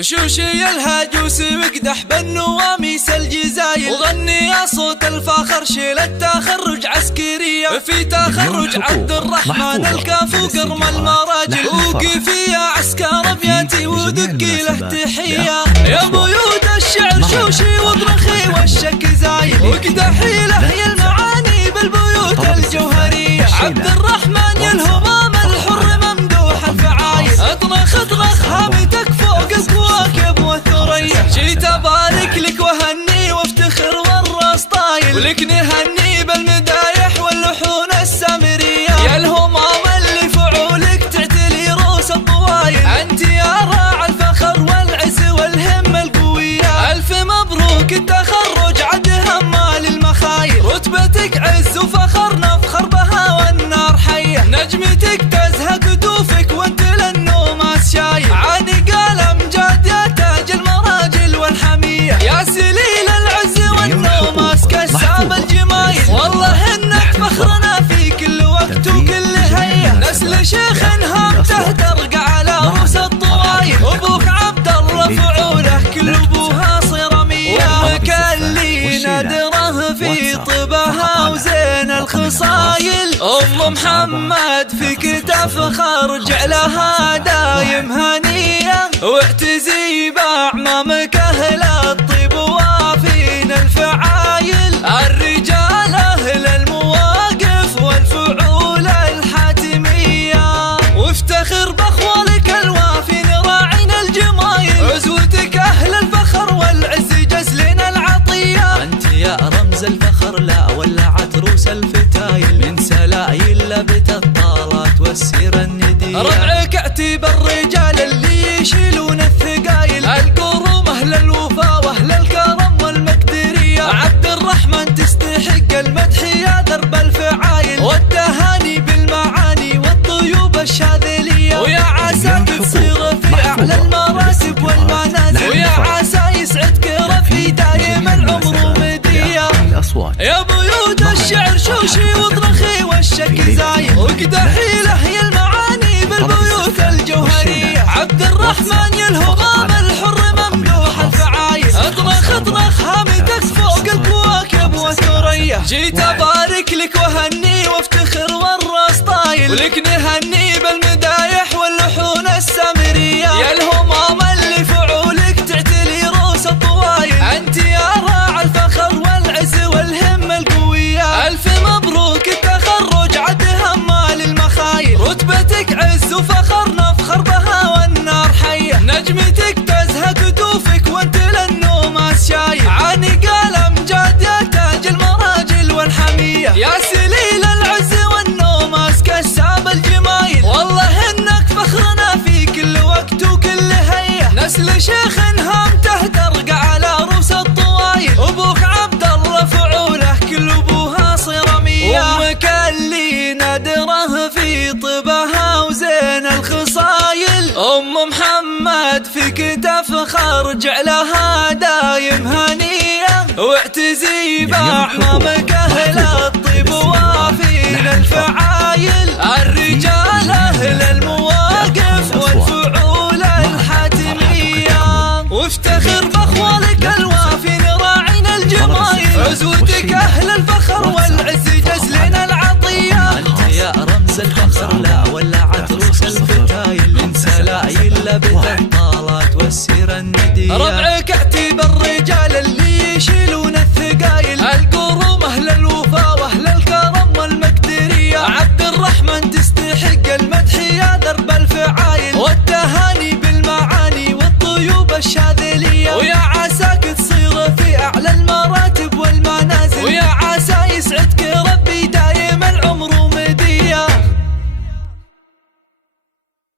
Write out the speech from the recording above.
شوشي الهاجوس وقدح بالنواميس الجزايل وغني يا صوت الفخر شيل التخرج عسكرية في تخرج عبد الرحمن الكافو قرم المراجل وقفي يا عسكر ابياتي ودقي له تحية يا بيوت الشعر شوشي واطرخي والشك زايل وقدحي له يا المعاني بالبيوت الجوهرية عبد الرحمن يا الهمام الحر ممدوح الفعايل اطرخ هامتك فوق الكواكب والثريا جيت ابارك لك وهني وافتخر والراس طايل ولك نهني بالمدايح واللحون السامرية يا الهمام اللي فعولك تعتلي روس الطوايل انت يا راعي الفخر والعز والهمة القوية الف مبروك التخرج عد همال المخايل رتبتك عز وفخر نفخر بها والنار حية نجمتك تزهى كتوفك وانت للنوماس شايل عاني قلم جاد يا تاج المراجل والحمية يا سليل العز والنوماس كساب الجمايل والله انك فخرنا في كل وقت وكل هية نسل شيخ هامته ترقى على روس الطوايل ابوك عبد الله فعوله كل ابوها صرمية امك اللي نادره في طبها وزين الخصايل ام محمد فيك تفخر جعلها دايم هنية واعتزي باعمامك اهل الطيب وافين الفعايل الرجال اهل المواقف والفعول الحاتمية وافتخر باخوالك الوافين راعين الجمايل عزوتك اهل الفخر والعز جزلنا العطية انت يا رمز الفخر لا ولعت روس الفتايل من سلايل لبت الطالات والسيرة الندية ربعك اعتب الرجال اللي يشيلون الثقايل القروم اهل الوفا واهل الكرم والمقدرية عبد الرحمن تستحق المدح يا درب الفعايل والتهاني بالمعاني والطيوب الشاذلية ويا عساك تصير في اعلى المراتب والمنازل ويا عسى يسعدك ربي دايم العمر ومدية يا بيوت الشعر شوشي واطرخي والشك زايل وقدحي له يا المعاني بالبيوت الجوهرية عبد الرحمن يا الهمام الحر ممدوح الفعايل اطرخ هامتك فوق الكواكب والثريا جيت ابارك لك وهني وافتخر والراس طايل ولك نهني بالمدايح واللحون السامرية يا الهمام اللي فعولك تعتلي روس الطوايل انت يا راعي الفخر والعز والهمة القوية الف مبروك التخرج عد همال المخايل رتبتك عز وفخر نفخر بها والنار حية نجمتك تزهى كتوفك وانت للنوماس شايل عاني قلم جاد يا تاج المراجل والحمية يا سليل العز والنوماس كساب الجمايل والله انك فخرنا في كل وقت وكل هية نسل شيخ هامته ترقى على روس الطوايل ابوك عبد الله فعوله كل ابوها صرمية امك اللي نادره في طبها وزين الخصايل ام محمد فيك تفخر جعلها دايم هنية واعتزي باعمامك اهل الطيب وافين الفعايل الرجال اهل المواقف والفعول الحاتمية وافتخر باخوالك الوافين راعين الجمايل عزوتك اهل الفخر والعز جزلنا العطية انت يا رمز الفخر لا ولعت روس الفتايل من سلايل لبت الطالات والسيرة الندية ربعك اعتب الرجال اللي يشيلون